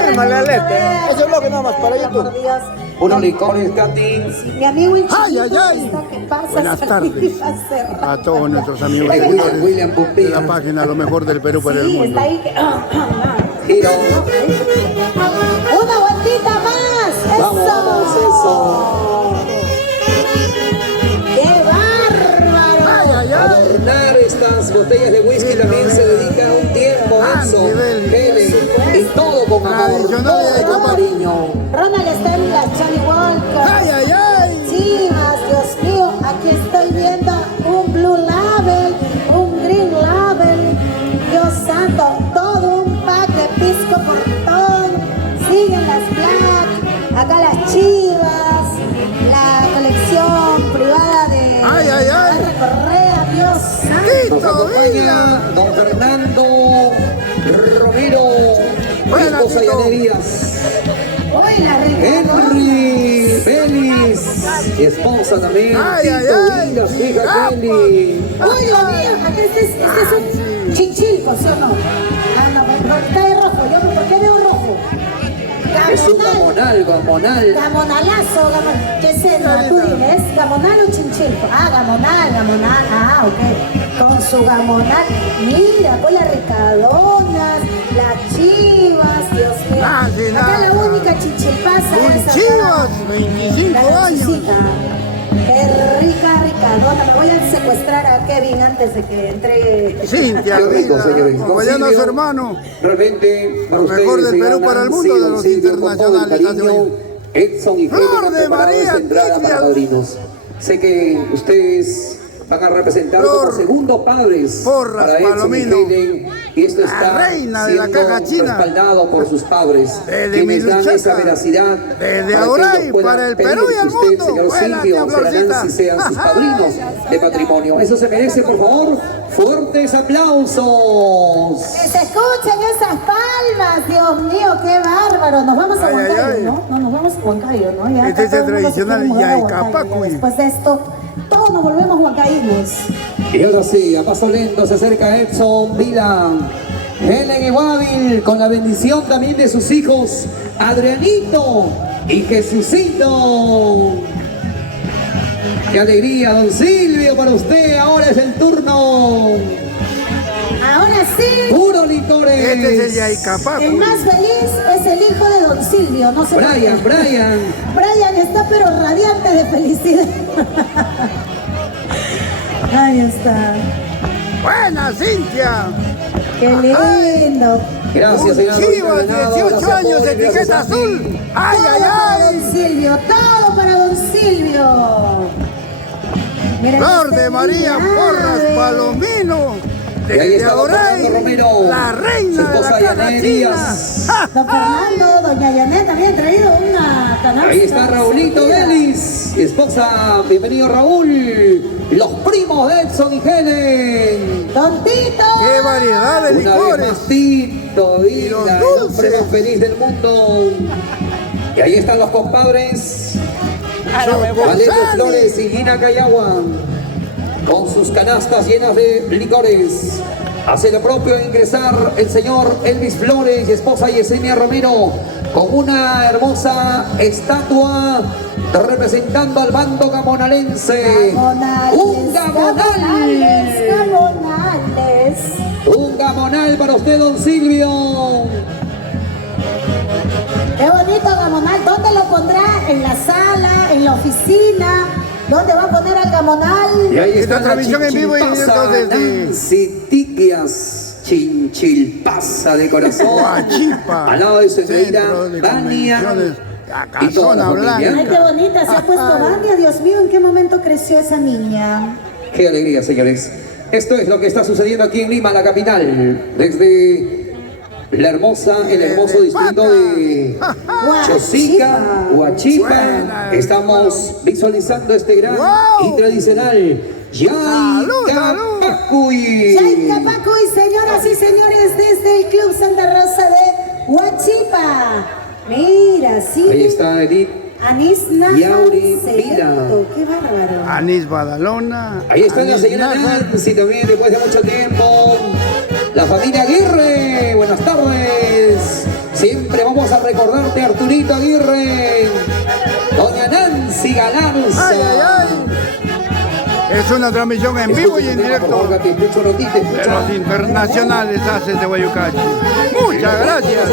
Ese bloque nada más para YouTube. Unos licores, Katy. Mi amigo el Ay, ay, ay. ¿Qué pasa? Buenas tardes a todos nuestros amigos William de Pumpilla. la página Lo Mejor del Perú para el Sí, Mundo. está ahí. Giro. Una vueltita más. Vamos, vamos, eso. ¡Qué bárbaro! Ay, ay, ay. Adornar estas botellas de whisky también se dedica un tiempo, Edson, Helen, y todo con amor, Tradicional todo de con cariño. Ronald está en la Johnny Walker. Ay, ay, ay. Chivas, Dios mío, aquí estoy viendo un Blue Label, un Green Label. Dios santo, todo un pack de pisco portón. Siguen las Black, acá las Chivas, la colección privada de Ay, ay, ay. Barra Correa, Dios santo. Nos acompaña don Fernando Romero, Buenas, Esposa Tito. Llanerías. Uy, la rica. Henry Félix, y esposa también. Ay, ay, Tito ay. Vilas, hija Capo. Félix. Uy, Dios mío, este es un chichilco, ¿sí o no? Está de rojo, ¿por qué veo rojo? Es un gamonal. Gamonalazo, ¿qué es eso? Tú dime, ¿es gamonal o chinchilco? Ah, gamonal, ok. Con su gamonal, mira, pues las ricadonas, las chivas, Dios mío. Ah, sí, Acá la nada. única chichilpaza Un es acá. Chivas, 25 La años. nochecita. Qué rica, ricadona. Me voy a secuestrar a Kevin antes de que entre. Cintia, Qué rico, vida, señores. acompañando a su hermano. Realmente, para Lo ustedes, mejor del señora Perú para el Nancy, mundo de don los Silvio, con todo el internacionales. cariño, Edson y Flor Helen han de preparado María, esta entrada Cristian. para padrinos. Sé que ustedes van a representar Flor, como segundos padres Porras, para Edson Palomino, y Helen, y esto la está reina de la siendo caja china. respaldado por sus padres, Desde quienes dan Miluchaca, esa veracidad desde para que ahora ellos y puedan para el pedir Perú y que el usted, mundo. señor Buena, Silvio, tía señora Florcita. Nancy, sean sus padrinos de matrimonio. Eso se merece, por favor, fuertes aplausos. Que se escuchen esas palmas, Dios mío, qué bárbaro. Nos vamos a Ay, ay, Huancayo, ay. ¿no? No, nos vamos a Huancayo, ¿no? Ya Este es todo el mundo se tradicional quiere mudar a Yaycapacuy. Huancayo, ya después de esto, todos nos volvemos huancaínos. Y ahora sí, a paso lento se acerca Edson Vila, Helen y Guavil, con la bendición también de sus hijos, Adrianito y Jesucito. ¡Qué alegría, don Silvio, para usted! Ahora es el turno. Ahora sí, ¡Puro licores! Este es el Yaycapaco. el más feliz es el hijo de don Silvio, no sé por qué. Brian. Brian está pero radiante de felicidad. Ahí está. Buena, Cintia. Qué lindo. Gracias, señor. Chivas, 18 años, etiqueta azul. Ay, ay, Todo para ay. don Silvio, todo para don Silvio. Miren Flor este de María, milagro. Porras, Palomino. Y ahí Desde está don Oray, Fernando Romero, la su reina de la esposa caja Yanet china. Díaz. Don Fernando, doña Yanet había traído una canasta. Ahí está Raulito Vélez, esposa, bienvenido Raúl, los primos de Edson y Helen. Don Tito. Qué variedad de Una vez licores. más Tito, Y los Vila, el hombre dulces. más feliz del mundo. Y ahí están los compadres, Valerio Flores y Gina Cayagua, con sus canastas llenas de licores. Hace lo propio ingresar el señor Elvis Flores y esposa Yesenia Romero con una hermosa estatua representando al bando gamonalense. Un gamonal. Gamonales. Un gamonal para usted, don Silvio. Qué bonito gamonal. ¿Dónde lo pondrá? ¿En la sala? ¿En la oficina? ¿Dónde va a poner al gamonal? Y ahí Esta está la transmisión en vivo y en chinchilpaza directo desde- Nancy Tiquias, chinchilpaza de corazón. Huachipa. Al lado de su Centro querida de Vania Convenciones, la y toda la Casona familia. Ay, qué bonita se ha puesto Vania. Dios mío, ¿en qué momento creció esa niña? Qué alegría, señores. Esto es lo que está sucediendo aquí en Lima, la capital. Desde el hermoso distrito de Chosica, Huachipa. Buena. Estamos visualizando este gran Wow. y tradicional Salud, Yaycapacuy. Yaycapacuy, señoras y señores, desde el Club Santa Rosa de Huachipa. Mira, sí. Ahí está Edith. Anís Naja, Yauri Cereto, qué bárbaro. Anís Badalona. Ahí está la Anís señora Naja. Nancy también, después de mucho tiempo. La familia Aguirre, buenas tardes. Siempre vamos a recordarte a Arturito Aguirre, doña Nancy Galarza. ¡Ay, ay, ay! Es una transmisión en vivo y en directo Escucho notita, de los internacionales haces de Guayucachi. Muchas gracias.